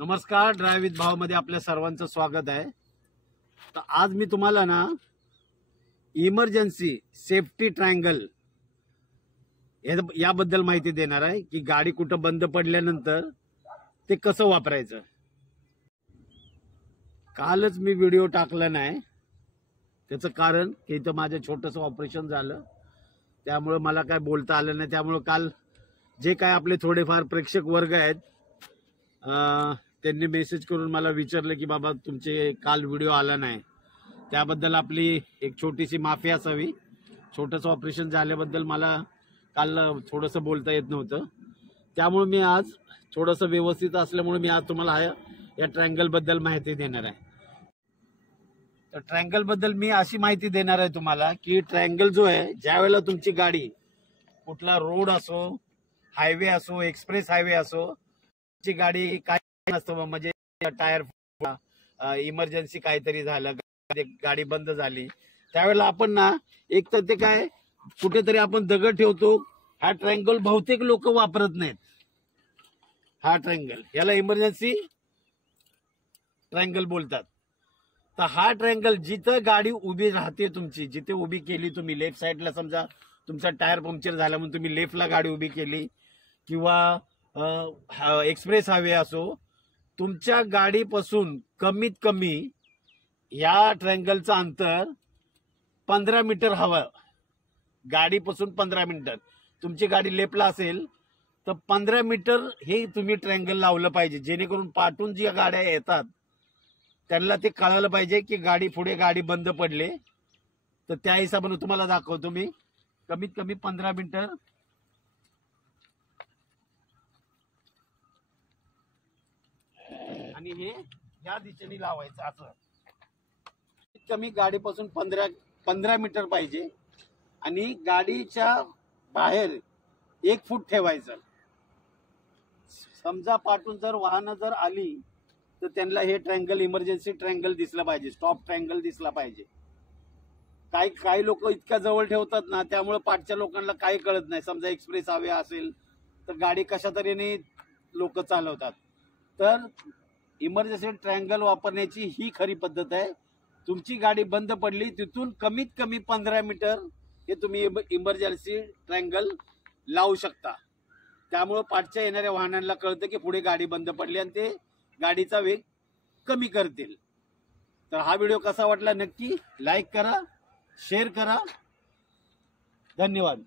नमस्कार, drive with भाव मध्ये आपल्या सर्वांचं स्वागत आहे। तर आज मी तुम्हाला ना इमर्जन्सी सेफ्टी ट्रायंगल याबद्दल माहिती देणार आहे की गाडी कुठं बंद पडल्यानंतर ते कसं वापरायचं। कालच मी व्हिडिओ टाकला नाही, त्याचं कारण की इथं माझं छोटंसं ऑपरेशन झालं, त्यामुळे मला काय बोलता आलं नाही। त्यामुळे काल जे काय आपले थोडेफार प्रेक्षक वर्ग आहेत त्यांनी मेसेज करून मला विचारलं की बाबा तुमचे काल व्हिडिओ आला नाही, त्याबद्दल आपली एक छोटीशी माफी असावी। छोटंसं ऑपरेशन झाल्याबद्दल मला काल थोडंसं बोलता येत नव्हतं, त्यामुळे मी आज थोडंसं व्यवस्थित असल्यामुळे मी आज तुम्हाला या ट्रायंगल बद्दल माहिती देणार आहे। तर ट्रायंगल बद्दल मी अशी माहिती देणार आहे तुम्हाला की ट्रायंगल जो आहे, ज्यावेळेला तुमची गाडी कुठला रोड असो, हायवे असो, एक्सप्रेस हायवे असो, ची गाडी काय नसतं म्हणजे टायर इमर्जन्सी काहीतरी झालं, गाडी बंद झाली, त्यावेळेला आपण ना एक तर ते काय कुठेतरी आपण दगड ठेवतो। हा ट्रायंगल बहुतेक लोक वापरत नाहीत। हा ट्रायंगल याला इमर्जन्सी ट्रायंगल बोलतात। तर हा ट्रायंगल जिथं गाडी उभी राहते तुमची, जिथे उभी केली तुम्ही लेफ्ट साईडला, समजा तुमचा टायर पंक्चर झाला म्हणून तुम्ही लेफ्टला गाडी उभी केली किंवा एक्सप्रेस हायवे असो, तुमच्या गाडीपासून कमीत कमी या ट्रायंगलचं अंतर 15 मीटर हवं। गाडीपासून 15 मीटर, तुमची गाडी लेफ्टला असेल तर 15 मीटर हे तुम्ही ट्रायंगल लावलं पाहिजे, जेणेकरून पाठून जी गाड्या येतात त्यांना ते कळालं पाहिजे की पुढे गाडी बंद पडले। तर त्या हिशोबाने तुम्हाला दाखवतो मी कमीत कमी 15 मीटर आणि हे या दिशेने लावायचं। असं कमी गाडीपासून 15 मीटर पाहिजे आणि गाडीच्या बाहेर 1 फूट ठेवायचं। समजा पाठून जर वाहनं जर आली तर त्यांना हे ट्रायंगल इमर्जन्सी ट्रायंगल दिसलं पाहिजे, स्टॉप ट्रायंगल दिसला पाहिजे। काही लोक इतक्या जवळ ठेवतात ना, त्यामुळे पाठच्या लोकांना काही कळत नाही। समजा एक्सप्रेस हायवे असेल तर गाडी कशा तऱ्हेने लोक चालवतात। तर इमर्जन्सी ट्रायंगल वापरण्याची ही खरी पद्धत आहे। तुमची गाडी बंद पडली तिथून कमीत कमी 15 मीटर हे तुम्ही इमर्जन्सी ट्रायंगल लावू शकता। त्यामुळे पाठच्या येणाऱ्या वाहनांना कळतं की पुढे गाडी बंद पडली आणि ते गाडीचा वेग कमी करतील। तर हा व्हिडिओ कसा वाटला नक्की लाईक करा, शेअर करा। धन्यवाद।